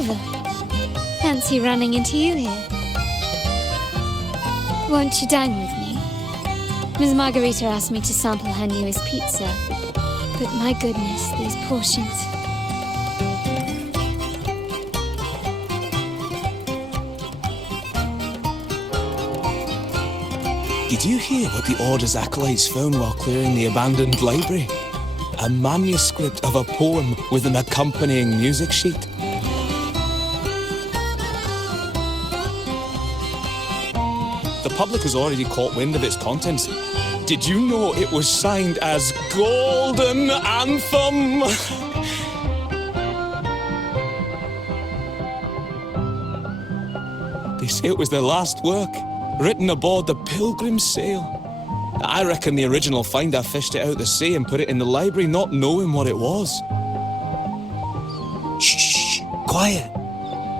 Rover. Fancy running into you here. Won't you dine with me? Ms. Margarita asked me to sample her newest pizza, but my goodness, these portions. Did you hear what the Order's acolytes found while clearing the abandoned library? A manuscript of a poem with an accompanying music sheet. The public has already caught wind of its contents. Did you know it was signed as Golden Anthem? They say it was their last work, written aboard the Pilgrim's Sail. I reckon the original finder fished it out the sea and put it in the library, not knowing what it was. Shh, quiet.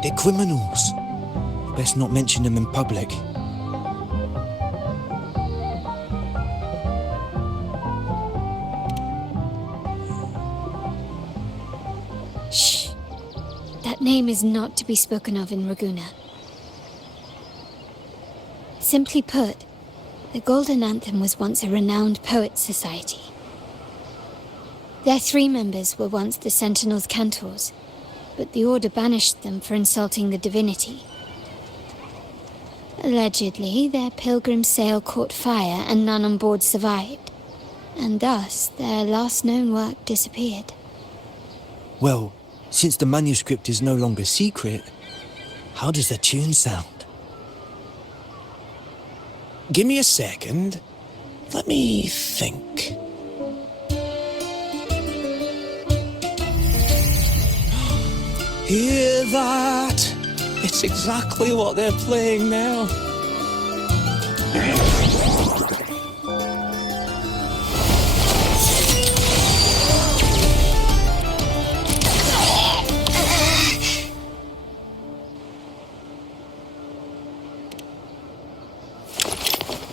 They're criminals. Best not mention them in public. Shh. That name is not to be spoken of in Ragusa. Simply put, the Golden Anthem was once a renowned poets' society. Their 3 members were once the Sentinel's cantors, but the Order banished them for insulting the divinity. Allegedly, their pilgrim sail caught fire and none on board survived, and thus their last known work disappeared. Well, since the manuscript is no longer secret, how does the tune sound? Give me a second. Let me think. Hear that? It's exactly what they're playing now.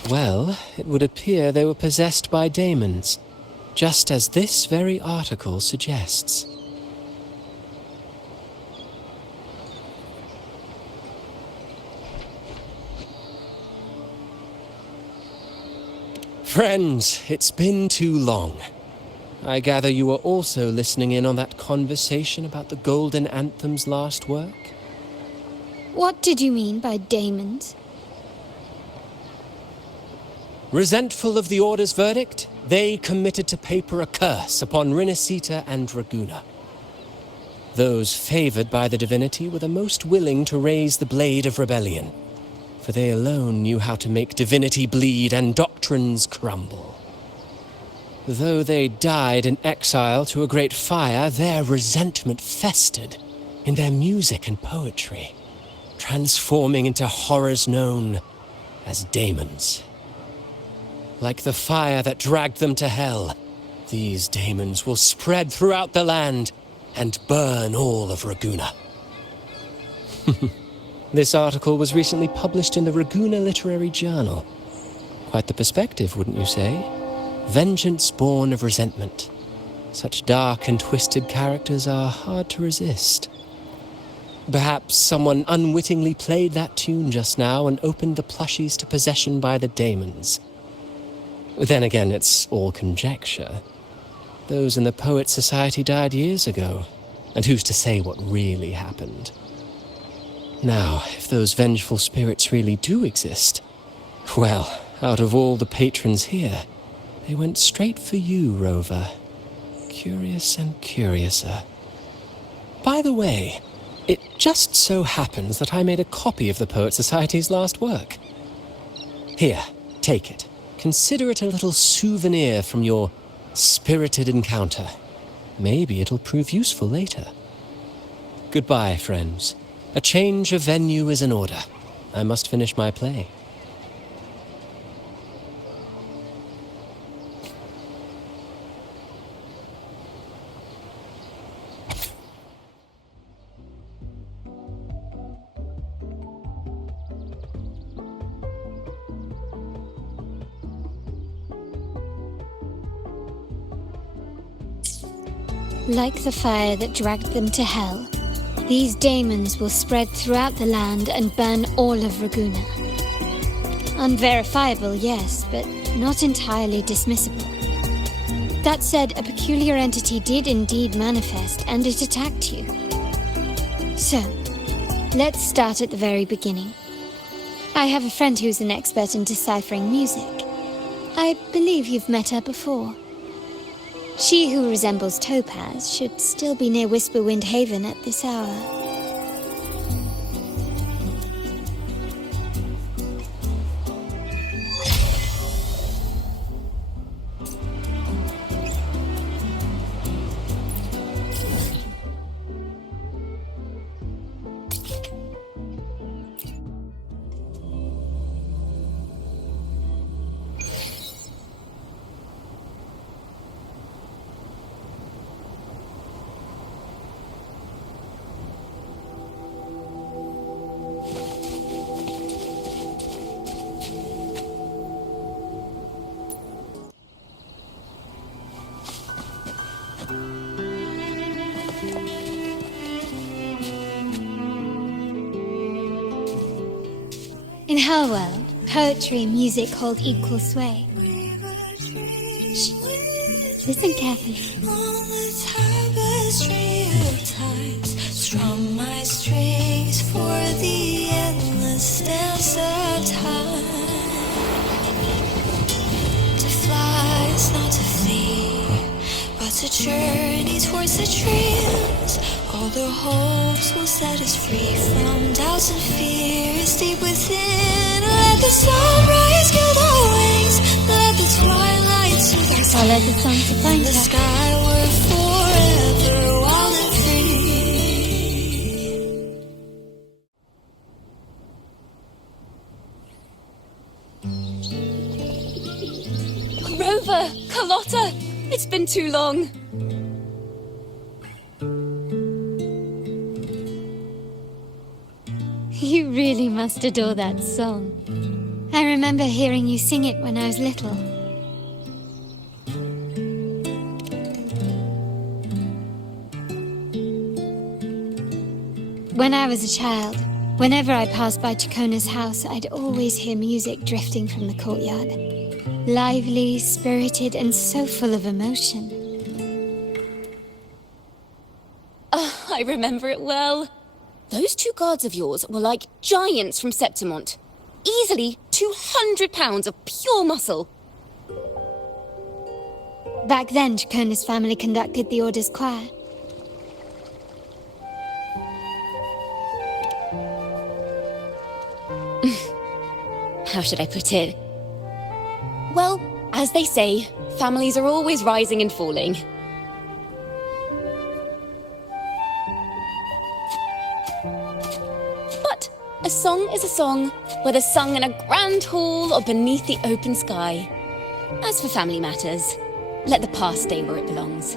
Well, it would appear they were possessed by daemons, just as this very article suggests. Friends, it's been too long. I gather you were also listening in on that conversation about the Golden Anthem's last work? What did you mean by daemons? Resentful of the Order's verdict, they committed to paper a curse upon Renacita and Ragusa. Those favored by the divinity were the most willing to raise the blade of rebellion, for they alone knew how to make divinity bleed and doctrines crumble. Though they died in exile to a great fire, their resentment festered in their music and poetry, transforming into horrors known as daemons. Like the fire that dragged them to hell, these daemons will spread throughout the land and burn all of Ragusa. This article was recently published in the Ragusa Literary Journal. Quite the perspective, wouldn't you say? Vengeance born of resentment. Such dark and twisted characters are hard to resist. Perhaps someone unwittingly played that tune just now and opened the plushies to possession by the daemons. Then again, it's all conjecture. Those in the Poets' Society died years ago, and who's to say what really happened? Now, if those vengeful spirits really do exist, well, out of all the patrons here, they went straight for you, Rover. Curious and curiouser. By the way, it just so happens that I made a copy of the Poets' Society's last work. Here, take it. Consider it a little souvenir from your spirited encounter. Maybe it'll prove useful later. Goodbye, friends. A change of venue is in order. I must finish my play. Like the fire that dragged them to hell, These daemons will spread throughout the land and burn all of Raguna. Unverifiable, yes, but not entirely dismissible. That said, a peculiar entity did indeed manifest, and it attacked you. So, let's start at the very beginning. I have a friend who's an expert in deciphering music. I believe you've met her before. She who resembles Topaz should still be near Whisperwind Haven at this hour. In her world, poetry and music hold equal sway. Shh. Listen carefully. On the tapestry of times, strum my strings for the endless dance of time. To fly is not to flee, but to journey towards the dreams. All the hopes will set us free from doubts and fears deep within. Let the sunrise gild our wings, let the twilight soothe our Follow the skin. sun to find The her. skyward forever wild and free. Rover! Carlotta! It's been too long. You really must adore that song. I remember hearing you sing it when I was little. When I was a child, whenever I passed by Ciaccona's house, I'd always hear music drifting from the courtyard. Lively, spirited, and so full of emotion. I remember it well. Those two guards of yours were like giants from Septimont. Easily 200 pounds of pure muscle. Back then, Ciaccona's family conducted the Order's choir. How should I put it? Well, as they say, families are always rising and falling. But a song is a song, whether sung in a grand hall or beneath the open sky. As for family matters, let the past stay where it belongs.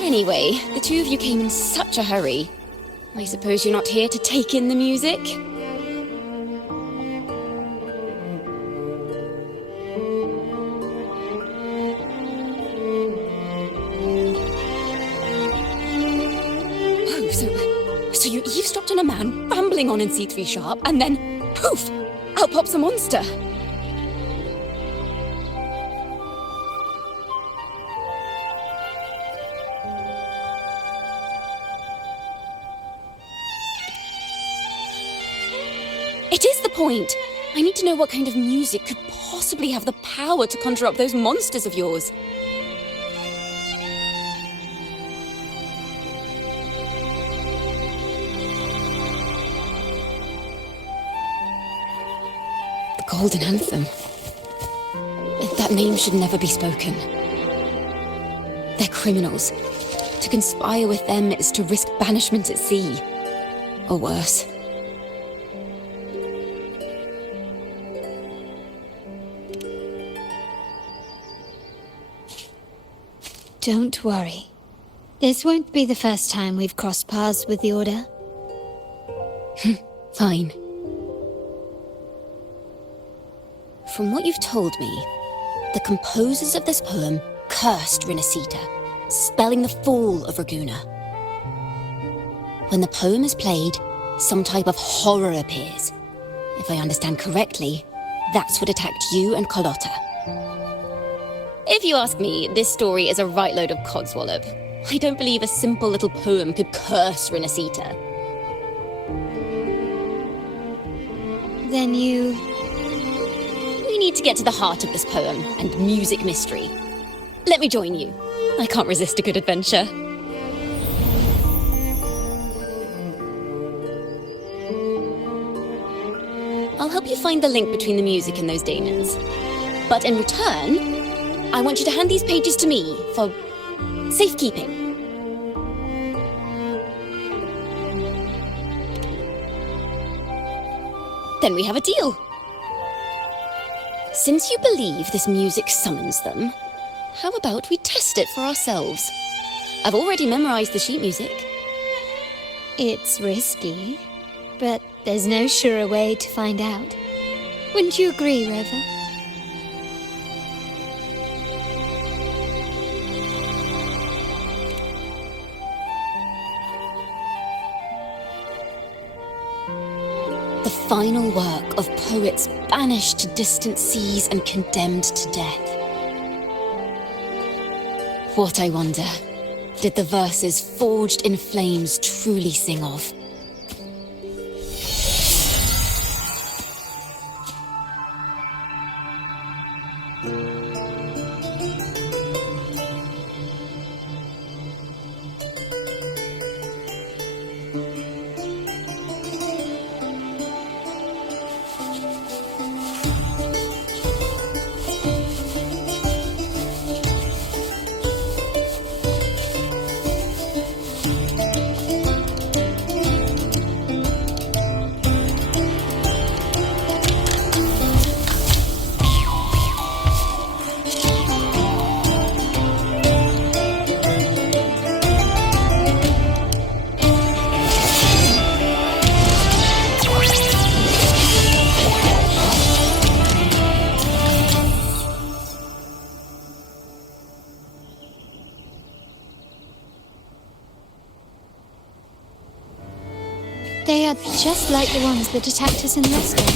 Anyway, the two of you came in such a hurry. I suppose you're not here to take in the music? Oh, so you eavesdropped on a man rambling on in C3 Sharp, and then, poof, out pops a monster. It is the point. I need to know what kind of music could possibly have the power to conjure up those monsters of yours. The Golden Anthem. That name should never be spoken. They're criminals. To conspire with them is to risk banishment at sea. Or worse. Don't worry. This won't be the first time we've crossed paths with the Order. Fine. From what you've told me, the composers of this poem cursed Renacita, spelling the fall of Raguna. When the poem is played, some type of horror appears. If I understand correctly, that's what attacked you and Carlotta. If you ask me, this story is a right load of codswallop. I don't believe a simple little poem could curse Renacita. Then you... We need to get to the heart of this poem and music mystery. Let me join you. I can't resist a good adventure. I'll help you find the link between the music and those daemons. But in return, I want you to hand these pages to me for safekeeping. Then we have a deal. Since you believe this music summons them, how about we test it for ourselves? I've already memorized the sheet music. It's risky, but there's no surer way to find out. Wouldn't you agree, Rover? The final work of poets banished to distant seas and condemned to death. What, I wonder, did the verses forged in flames truly sing of? They are just like the ones that attacked us in the restaurant.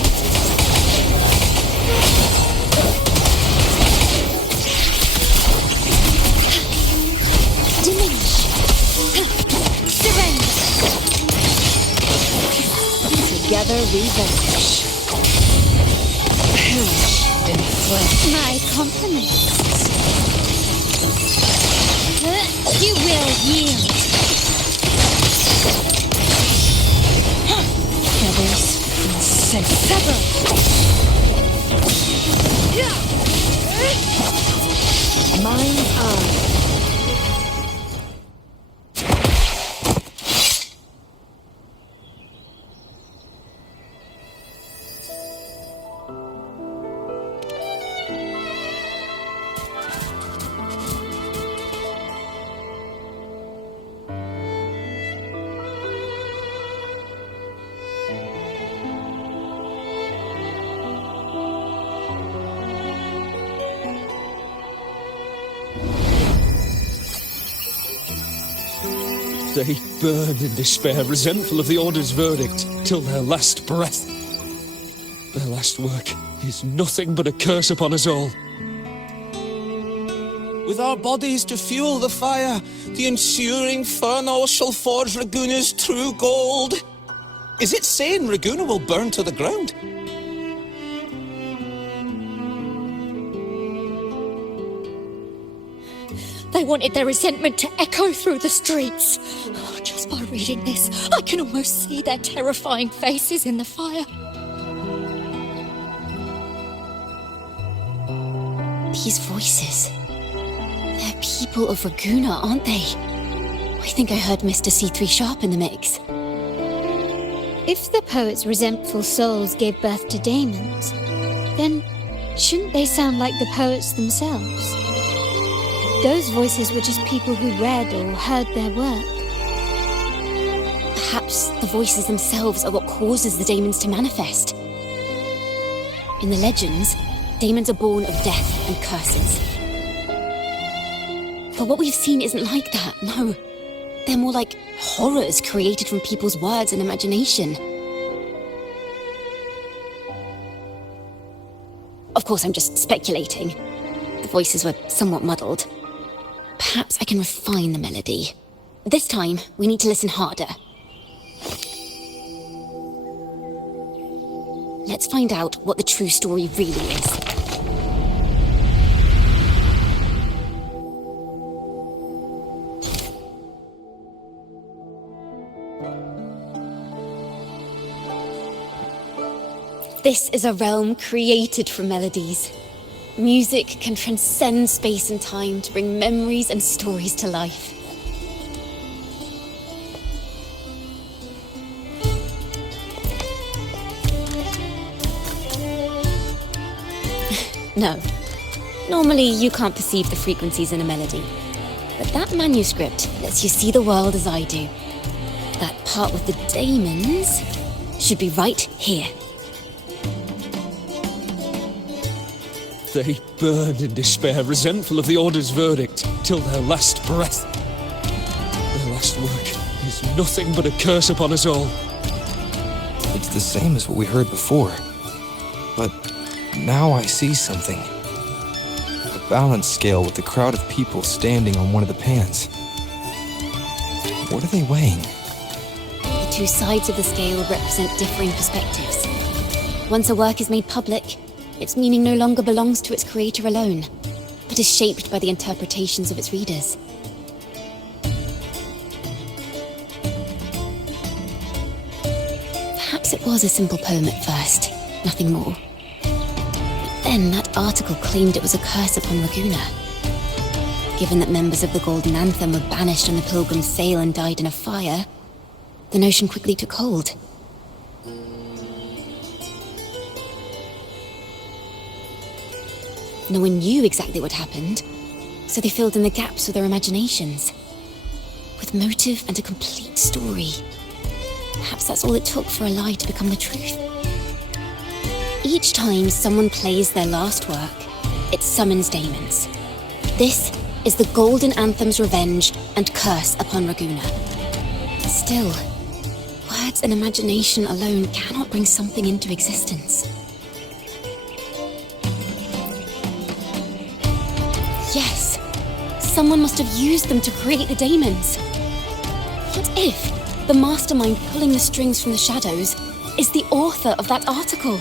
Diminish. Surrender. Together we vanish. Perish in flesh. My compliments. You will yield. Sever! Mind's eye. They burn in despair, resentful of the Order's verdict, till their last breath. Their last work is nothing but a curse upon us all. With our bodies to fuel the fire, the ensuing furnace shall forge Raguna's true gold. Is it saying Raguna will burn to the ground? They wanted their resentment to echo through the streets. Just by reading this, I can almost see their terrifying faces in the fire. These voices. They're people of Raguna, aren't they? I think I heard Mr. C3 Sharp in the mix. If the poet's resentful souls gave birth to daemons, then shouldn't they sound like the poets themselves? Those voices were just people who read or heard their work. Perhaps the voices themselves are what causes the daemons to manifest. In the legends, daemons are born of death and curses. But what we've seen isn't like that, no. They're more like horrors created from people's words and imagination. Of course, I'm just speculating. The voices were somewhat muddled. Perhaps I can refine the melody. This time, we need to listen harder. Let's find out what the true story really is. This is a realm created from melodies. Music can transcend space and time to bring memories and stories to life. No. Normally, you can't perceive the frequencies in a melody. But that manuscript lets you see the world as I do. That part with the daemons should be right here. They burned in despair, resentful of the Order's verdict, till their last breath. Their last work is nothing but a curse upon us all. It's the same as what we heard before. But now I see something. A balance scale with a crowd of people standing on one of the pans. What are they weighing? The two sides of the scale represent differing perspectives. Once a work is made public, its meaning no longer belongs to its creator alone, but is shaped by the interpretations of its readers. Perhaps it was a simple poem at first, nothing more. But then that article claimed it was a curse upon Raguena. Given that members of the Golden Anthem were banished on the Pilgrim's sail and died in a fire, the notion quickly took hold. No one knew exactly what happened, so they filled in the gaps with their imaginations. With motive and a complete story. Perhaps that's all it took for a lie to become the truth. Each time someone plays their last work, it summons daemons. This is the Golden Anthem's revenge and curse upon Raguena. Still, words and imagination alone cannot bring something into existence. Yes, someone must have used them to create the daemons. What if the mastermind pulling the strings from the shadows is the author of that article?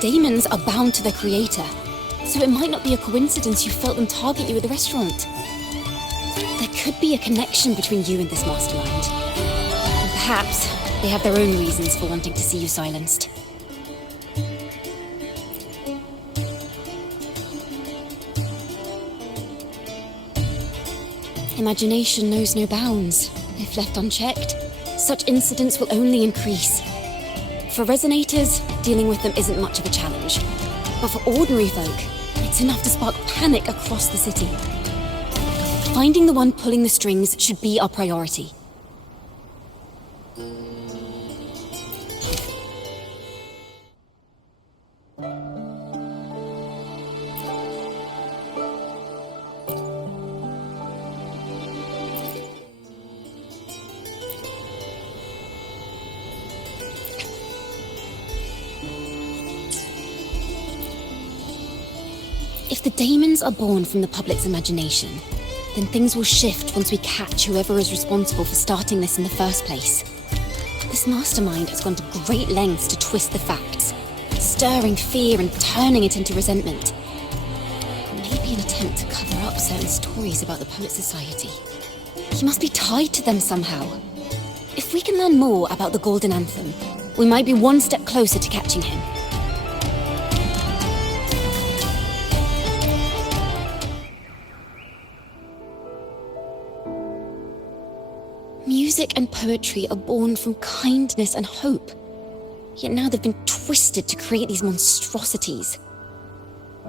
Daemons are bound to their creator, so it might not be a coincidence you felt them target you at the restaurant. There could be a connection between you and this mastermind. And perhaps they have their own reasons for wanting to see you silenced. Imagination knows no bounds. If left unchecked, such incidents will only increase. For Resonators, dealing with them isn't much of a challenge. But for ordinary folk, it's enough to spark panic across the city. Finding the one pulling the strings should be our priority. If the daemons are born from the public's imagination, then things will shift once we catch whoever is responsible for starting this in the first place. This mastermind has gone to great lengths to twist the facts, stirring fear and turning it into resentment. Maybe an attempt to cover up certain stories about the Poet Society. He must be tied to them somehow. If we can learn more about the Golden Anthem, we might be one step closer to catching him. Music and poetry are born from kindness and hope. Yet now they've been twisted to create these monstrosities.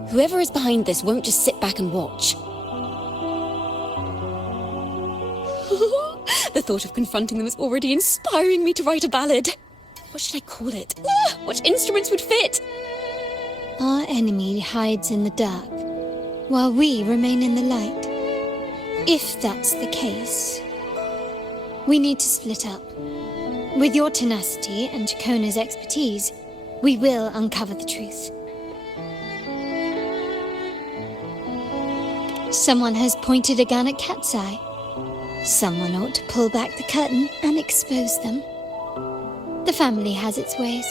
Whoever is behind this won't just sit back and watch. The thought of confronting them is already inspiring me to write a ballad. What should I call it? Which instruments would fit? Our enemy hides in the dark, while we remain in the light. If that's the case, we need to split up. With your tenacity and Ciaccona's expertise, we will uncover the truth. Someone has pointed a gun at Cat's Eye. Someone ought to pull back the curtain and expose them. The family has its ways.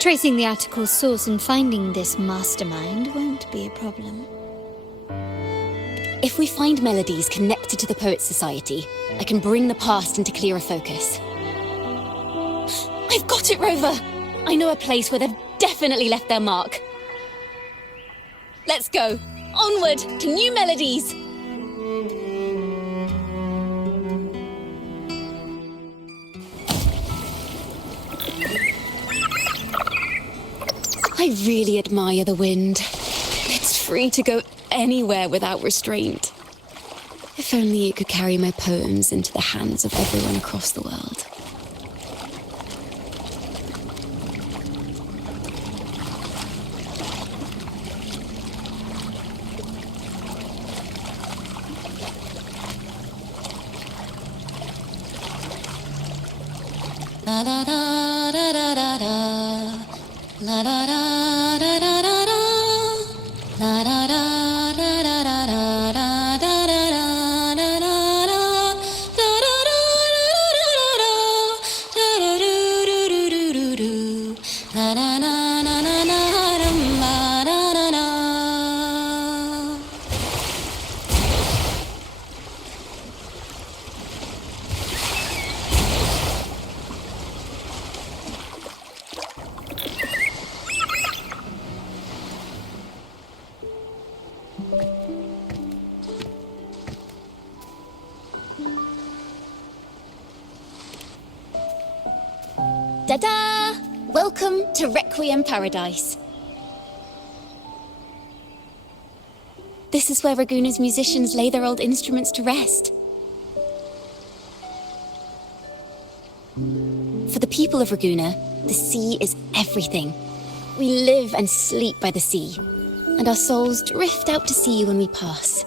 Tracing the article's source and finding this mastermind won't be a problem. If we find Melodies connected to the Poets Society, I can bring the past into clearer focus. I've got it, Rover! I know a place where they've definitely left their mark. Let's go! Onward to new Melodies! I really admire the wind. It's free to go anywhere without restraint. If only it could carry my poems into the hands of everyone across the world. La da da da da da da. La da da da da da da. La da da da da da da da da da da da da. Da da da da da da da da. Da do do do do do. La da na na na na dum la da da da. Ta-da! Welcome to Requiem Paradise. This is where Raguna's musicians lay their old instruments to rest. For the people of Raguna, the sea is everything. We live and sleep by the sea, and our souls drift out to sea when we pass.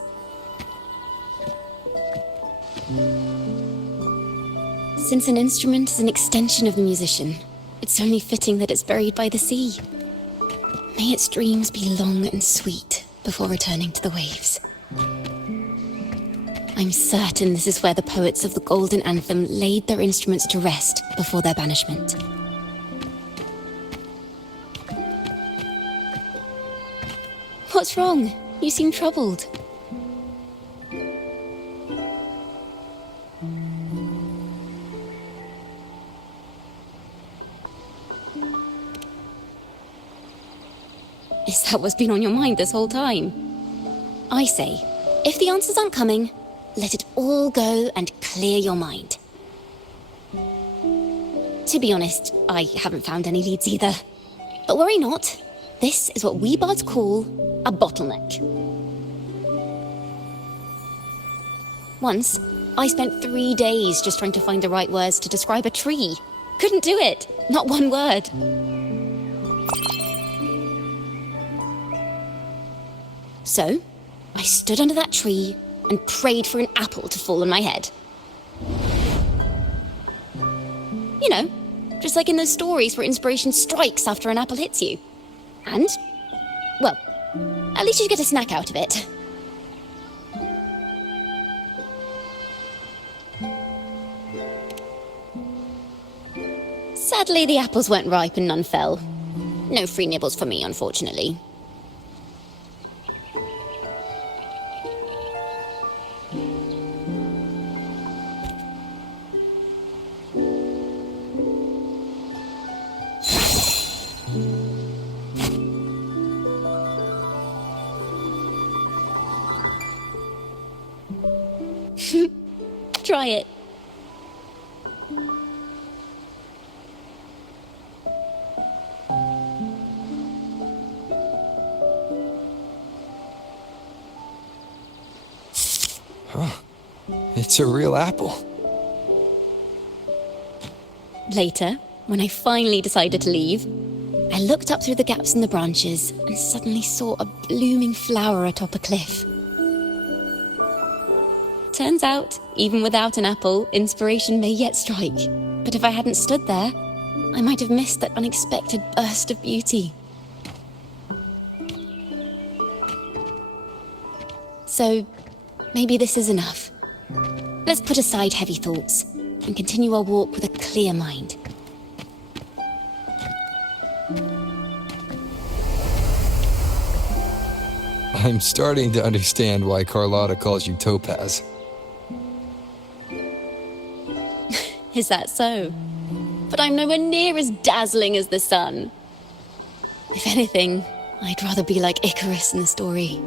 Since an instrument is an extension of the musician, it's only fitting that it's buried by the sea. May its dreams be long and sweet before returning to the waves. I'm certain this is where the poets of the Golden Anthem laid their instruments to rest before their banishment. What's wrong? You seem troubled. Is that what's been on your mind this whole time? I say, if the answers aren't coming, let it all go and clear your mind. To be honest, I haven't found any leads either. But worry not. This is what we bards call a bottleneck. Once, I spent 3 days just trying to find the right words to describe a tree. Couldn't do it. Not one word. So, I stood under that tree and prayed for an apple to fall on my head. You know, just like in those stories where inspiration strikes after an apple hits you. And, well, at least you get a snack out of it. Sadly, the apples weren't ripe and none fell. No free nibbles for me, unfortunately. Try it. Huh. It's a real apple. Later, when I finally decided to leave, I looked up through the gaps in the branches and suddenly saw a blooming flower atop a cliff. Turns out, even without an apple, inspiration may yet strike. But if I hadn't stood there, I might have missed that unexpected burst of beauty. So, maybe this is enough. Let's put aside heavy thoughts and continue our walk with a clear mind. I'm starting to understand why Carlotta calls you Topaz. Is that so? But I'm nowhere near as dazzling as the sun. If anything, I'd rather be like Icarus in the story.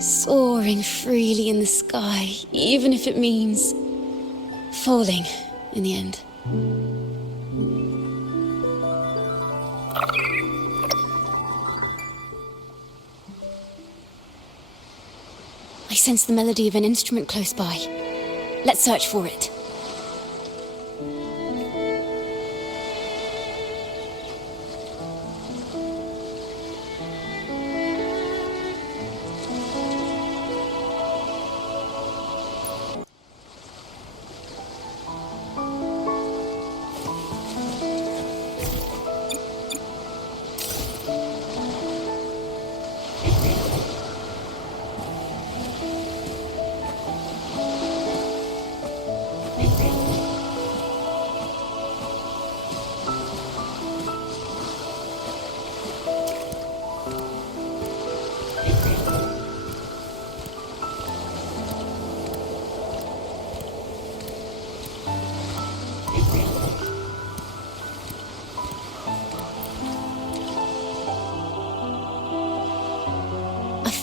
Soaring freely in the sky, even if it means falling in the end. I sense the melody of an instrument close by. Let's search for it.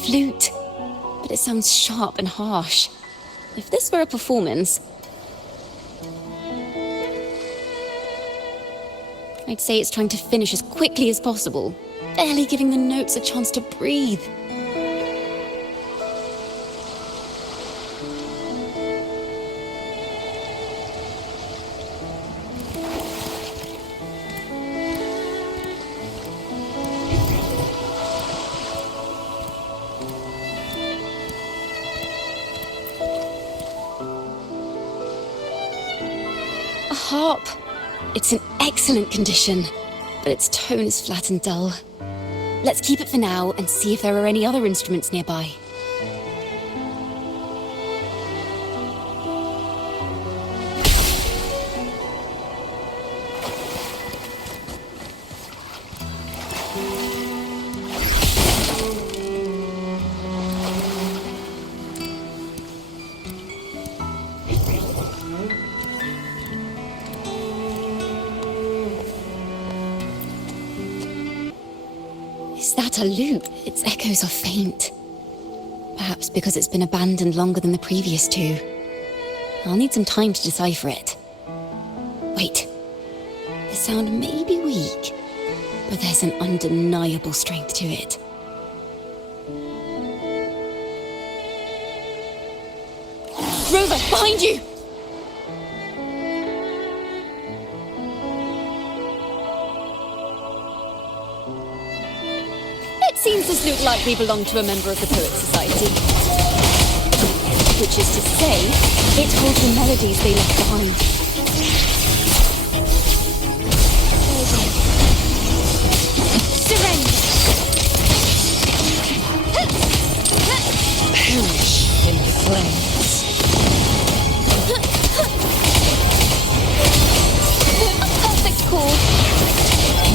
Flute, but it sounds sharp and harsh. If this were a performance, I'd say it's trying to finish as quickly as possible, barely giving the notes a chance to breathe. Harp. It's in excellent condition, but its tone is flat and dull. Let's keep it for now and see if there are any other instruments nearby. Is that a lute? Its echoes are faint. Perhaps because it's been abandoned longer than the previous two. I'll need some time to decipher it. Wait. The sound may be weak, but there's an undeniable strength to it. Rover, behind you! Seems this lute likely belonged to a member of the Poets Society. Which is to say, it holds the melodies they left behind. Surrender! Perish in flames. A perfect chord.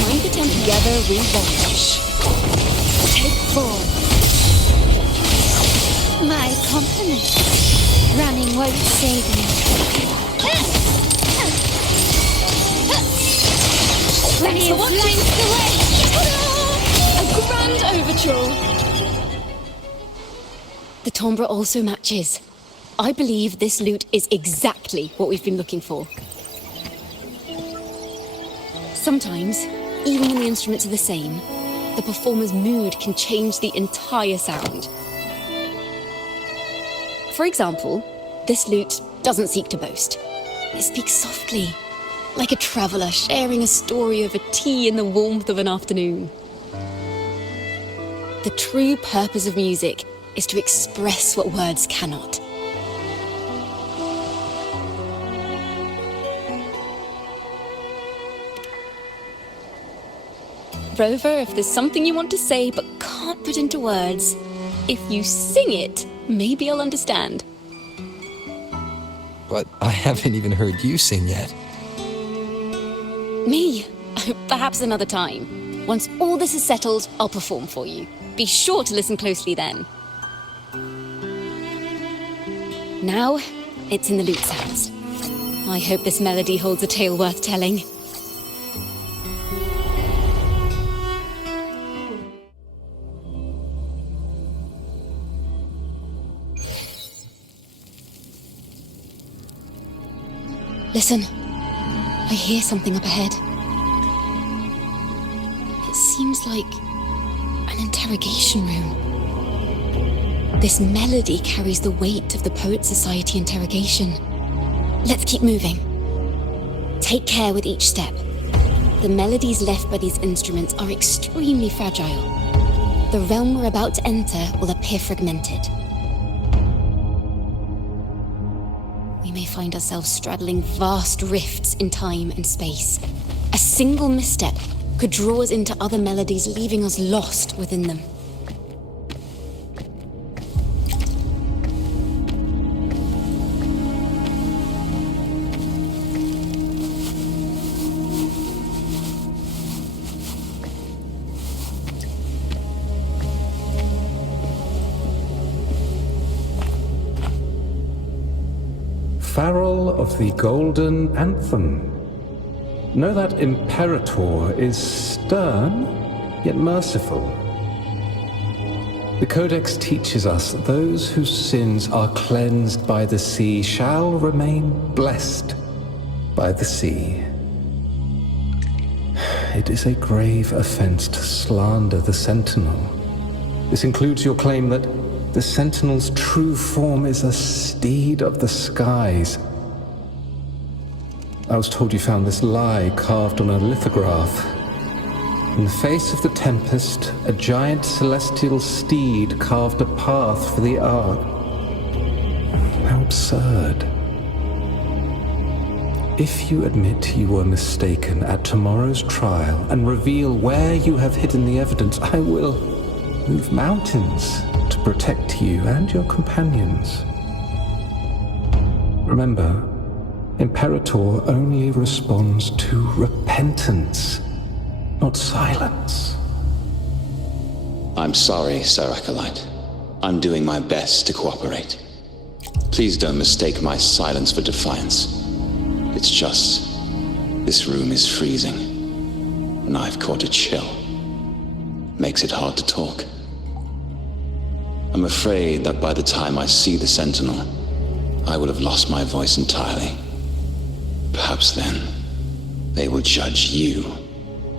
Mind the tempo together, we vanish. Take form. My compliments. Running won't save me. Brilliant flanks the way! A grand overture! The timbre also matches. I believe this lute is exactly what we've been looking for. Sometimes, even when the instruments are the same, the performer's mood can change the entire sound. For example, this lute doesn't seek to boast. It speaks softly, like a traveller sharing a story over tea in the warmth of an afternoon. The true purpose of music is to express what words cannot. Rover, if there's something you want to say but can't put into words, if you sing it, maybe I'll understand. But I haven't even heard you sing yet. Me? Perhaps another time. Once all this is settled, I'll perform for you. Be sure to listen closely then. Now, it's in the lute sounds. I hope this melody holds a tale worth telling. Listen, I hear something up ahead. It seems like an interrogation room. This melody carries the weight of the Poet Society interrogation. Let's keep moving. Take care with each step. The melodies left by these instruments are extremely fragile. The realm we're about to enter will appear fragmented. We may find ourselves straddling vast rifts in time and space. A single misstep could draw us into other melodies, leaving us lost within them. Farrell of the Golden Anthem. Know that Imperator is stern, yet merciful. The Codex teaches us that those whose sins are cleansed by the sea shall remain blessed by the sea. It is a grave offense to slander the Sentinel. This includes your claim that the Sentinel's true form is a steed of the skies. I was told you found this lie carved on a lithograph. In the face of the tempest, a giant celestial steed carved a path for the Ark. How absurd. If you admit you were mistaken at tomorrow's trial and reveal where you have hidden the evidence, I will move mountains to protect you and your companions. Remember, Imperator only responds to repentance, not silence. I'm sorry, Sir Acolyte. I'm doing my best to cooperate. Please don't mistake my silence for defiance. It's just, this room is freezing, and I've caught a chill. Makes it hard to talk. I'm afraid that by the time I see the Sentinel, I will have lost my voice entirely. Perhaps then, they will judge you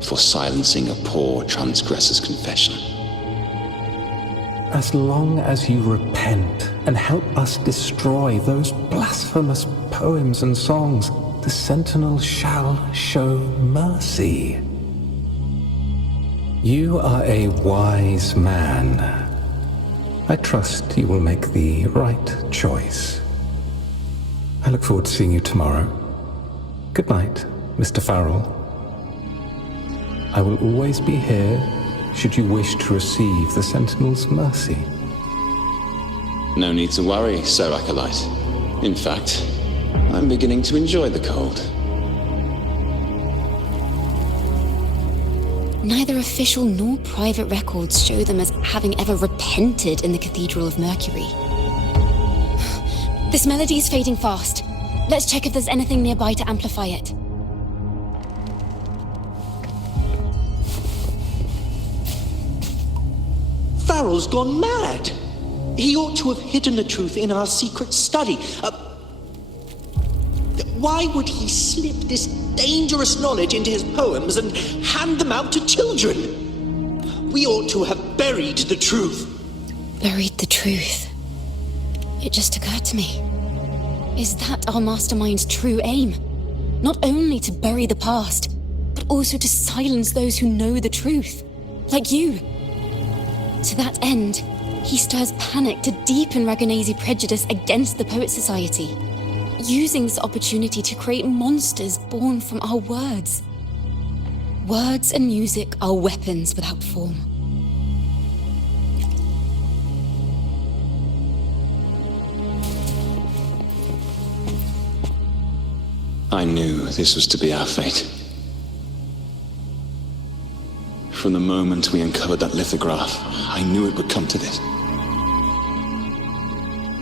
for silencing a poor transgressor's confession. As long as you repent and help us destroy those blasphemous poems and songs, the Sentinel shall show mercy. You are a wise man. I trust you will make the right choice. I look forward to seeing you tomorrow. Good night, Mr. Farrell. I will always be here should you wish to receive the Sentinel's mercy. No need to worry, Sir Acolyte. In fact, I'm beginning to enjoy the cold. Neither official nor private records show them as having ever repented in the Cathedral of Mercury. This melody is fading fast. Let's check if there's anything nearby to amplify it. Farrell's gone mad. He ought to have hidden the truth in our secret study. Why would he slip this dangerous knowledge into his poems and hand them out to children? We ought to have buried the truth. Buried the truth? It just occurred to me. Is that our mastermind's true aim? Not only to bury the past, but also to silence those who know the truth. Like you. To that end, he stirs panic to deepen Ragonese prejudice against the Poet Society, using this opportunity to create monsters born from our words. Words and music are weapons without form. I knew this was to be our fate. From the moment we uncovered that lithograph, I knew it would come to this.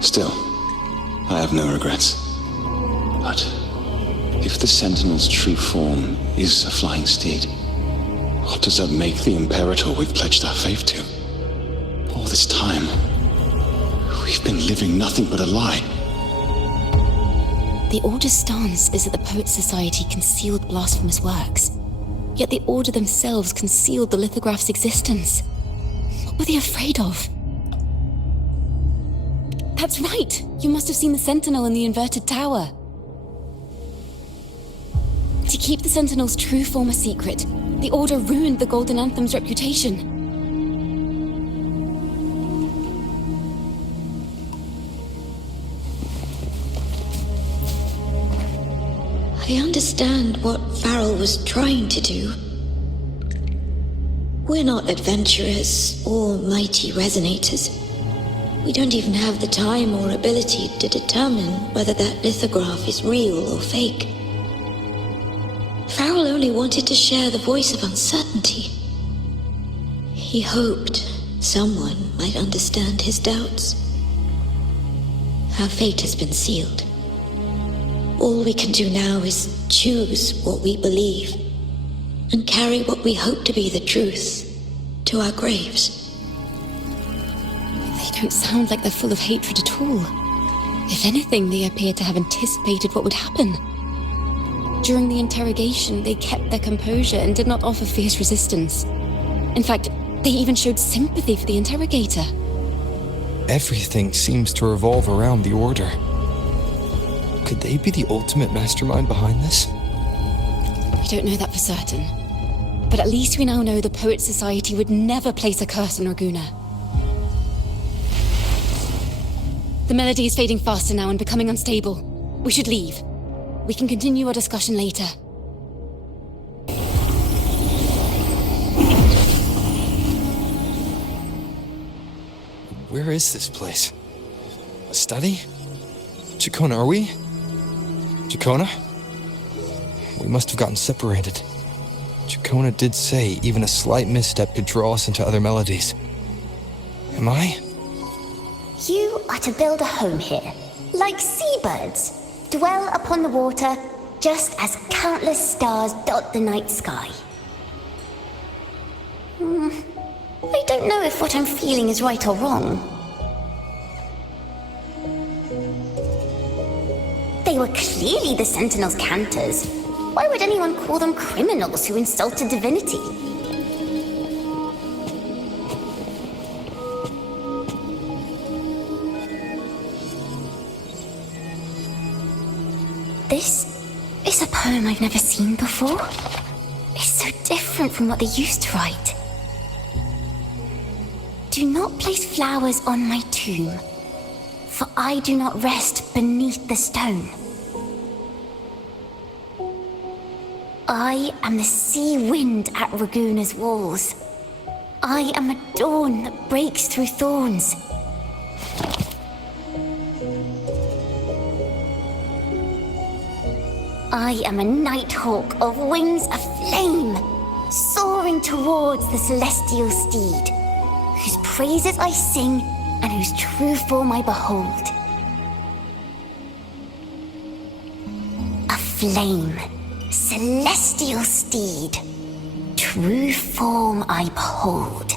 Still, I have no regrets. But if the Sentinel's true form is a flying steed, what does that make the Imperator we've pledged our faith to? All this time, we've been living nothing but a lie. The Order's stance is that the Poets Society concealed blasphemous works, yet the Order themselves concealed the lithograph's existence. What were they afraid of? That's right! You must have seen the Sentinel in the inverted tower. To keep the Sentinel's true form a secret, the Order ruined the Golden Anthem's reputation. I understand what Farrell was trying to do. We're not adventurers or mighty Resonators. We don't even have the time or ability to determine whether that lithograph is real or fake. Farrell only wanted to share the voice of uncertainty. He hoped someone might understand his doubts. Our fate has been sealed. All we can do now is choose what we believe and carry what we hope to be the truth to our graves. They don't sound like they're full of hatred at all. If anything, they appear to have anticipated what would happen. During the interrogation, they kept their composure and did not offer fierce resistance. In fact, they even showed sympathy for the interrogator. Everything seems to revolve around the Order. Could they be the ultimate mastermind behind this? We don't know that for certain. But at least we now know the Poets Society would never place a curse on Raguna. The melody is fading faster now and becoming unstable. We should leave. We can continue our discussion later. Where is this place? A study? Ciaccona, are we? Ciaccona? We must have gotten separated. Ciaccona did say even a slight misstep could draw us into other melodies. Am I? You are to build a home here, like seabirds. Dwell upon the water, just as countless stars dot the night sky. I don't know if what I'm feeling is right or wrong. They were clearly the Sentinel's cantors. Why would anyone call them criminals who insulted divinity? This is a poem I've never seen before. It's so different from what they used to write. Do not place flowers on my tomb, for I do not rest beneath the stone. I am the sea wind at Raguna's walls. I am a dawn that breaks through thorns. I am a nighthawk of wings aflame, soaring towards the celestial steed, whose praises I sing and whose true form I behold. A flame, celestial steed, true form I behold.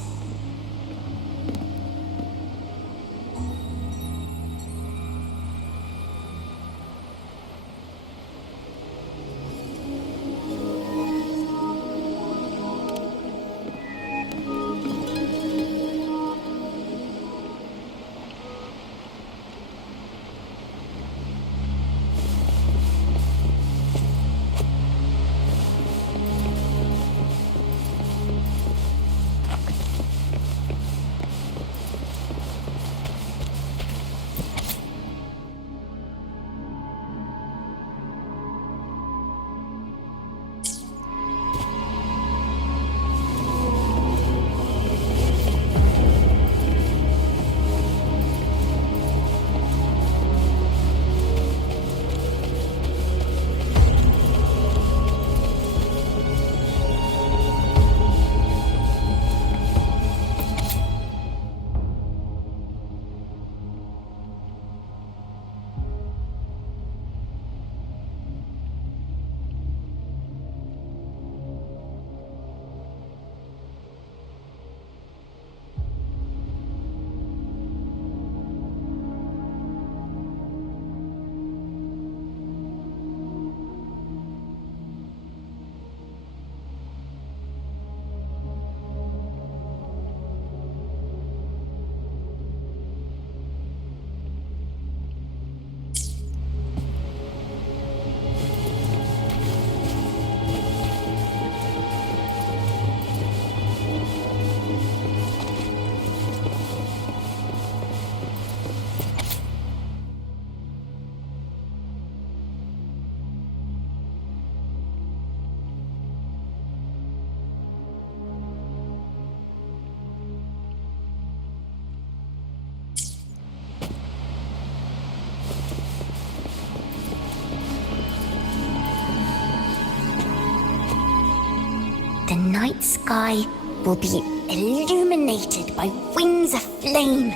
night sky will be illuminated by wings of flame,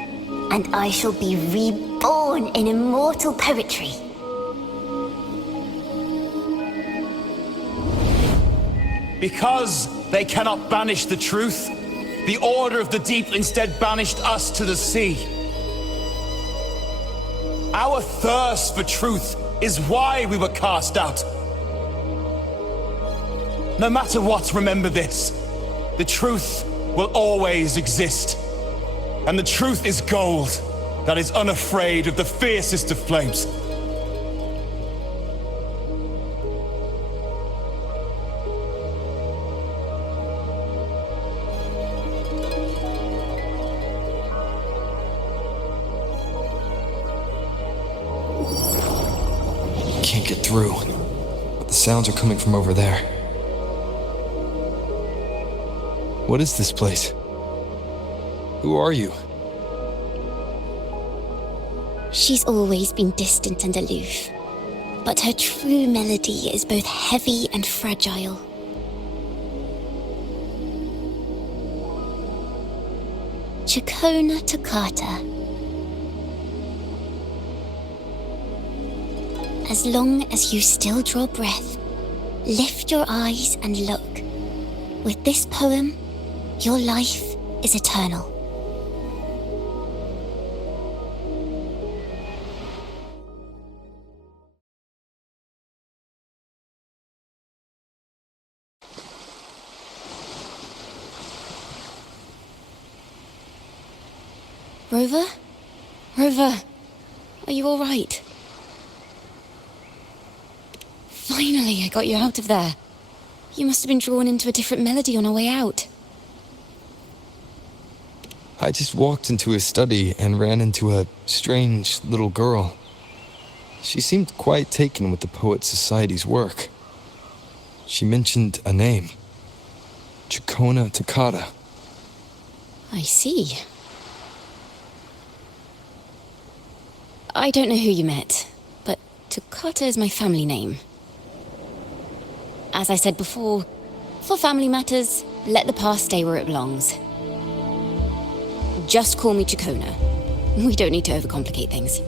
and I shall be reborn in immortal poetry. Because they cannot banish the truth, the Order of the Deep instead banished us to the sea. Our thirst for truth is why we were cast out. No matter what, remember this. The truth will always exist. And the truth is gold that is unafraid of the fiercest of flames. Can't get through, but the sounds are coming from over there. What is this place? Who are you? She's always been distant and aloof, but her true melody is both heavy and fragile. Ciaccona Toccata. As long as you still draw breath, lift your eyes and look. With this poem, your life is eternal. Rover? Rover, are you all right? Finally, I got you out of there. You must have been drawn into a different melody on our way out. I just walked into his study and ran into a strange little girl. She seemed quite taken with the Poet Society's work. She mentioned a name. Ciaccona Toccata. I see. I don't know who you met, but Toccata is my family name. As I said before, for family matters, let the past stay where it belongs. Just call me Ciaccona. We don't need to overcomplicate things.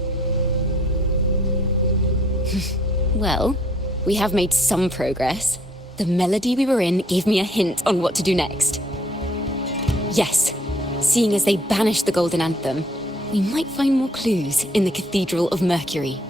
Well, we have made some progress. The melody we were in gave me a hint on what to do next. Yes, seeing as they banished the Golden Anthem, we might find more clues in the Cathedral of Mercury.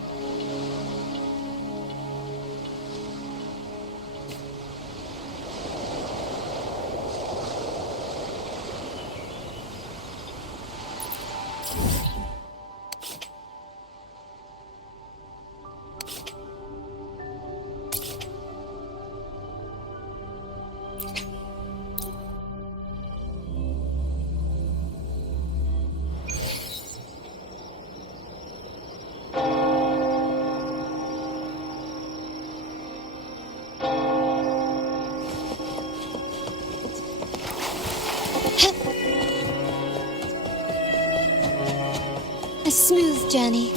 A smooth journey.